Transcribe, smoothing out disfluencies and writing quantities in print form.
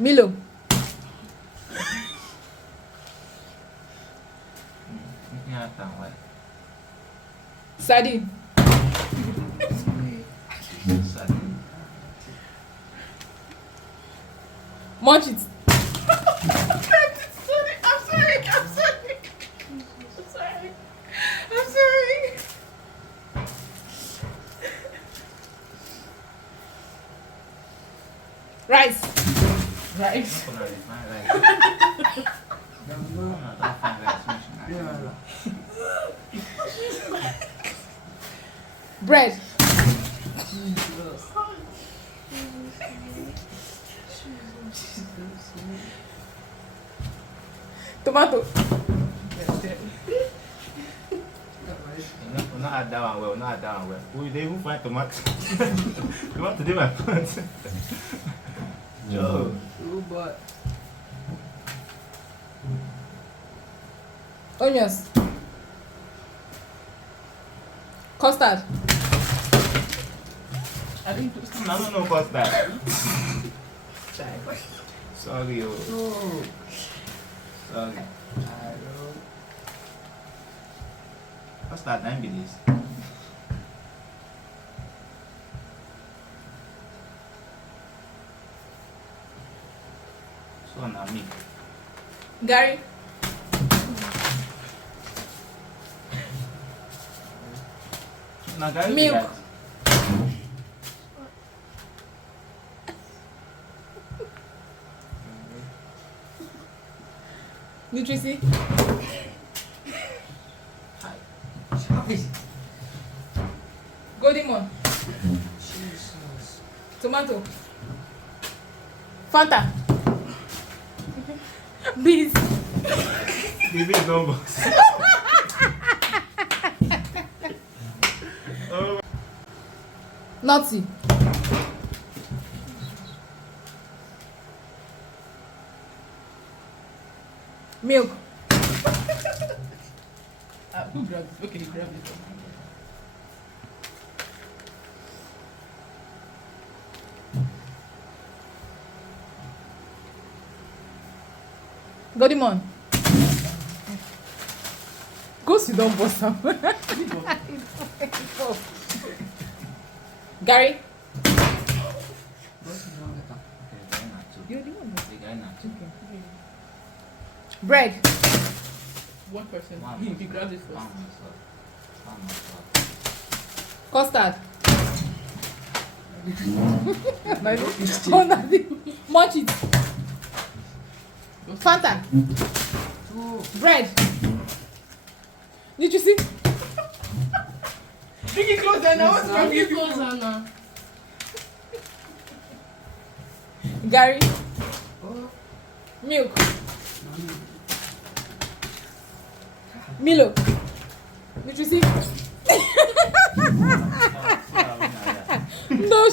Milo. Sardine. Munch it. I'm sorry. Rice. Bread. Tomato. We'll not add that one well. Not add that one well. They will find tomato. Tomato, they might plant. Joe. But Onions. Custard. I don't know what's that. Sorry, oh. no. Sorry. What's that name be this? So now me. Gary. Now guys, Milk. Nutrici. Golden Mon. Jesus. Tomato. Fanta. Bees. Give it numbers. Nutty. Milk. Who grabbed it? Okay, grab it. Golden Mon. Go sit down, boss. Gary. You're the one. Bread. One person. He grabbed it first. Custard. Oh, nothing. Munch it. Fanta. Bread. Did you see? Bring it closer now. What's wrong with you? Closer now. Gary. Milk. Milo. Did you see? No,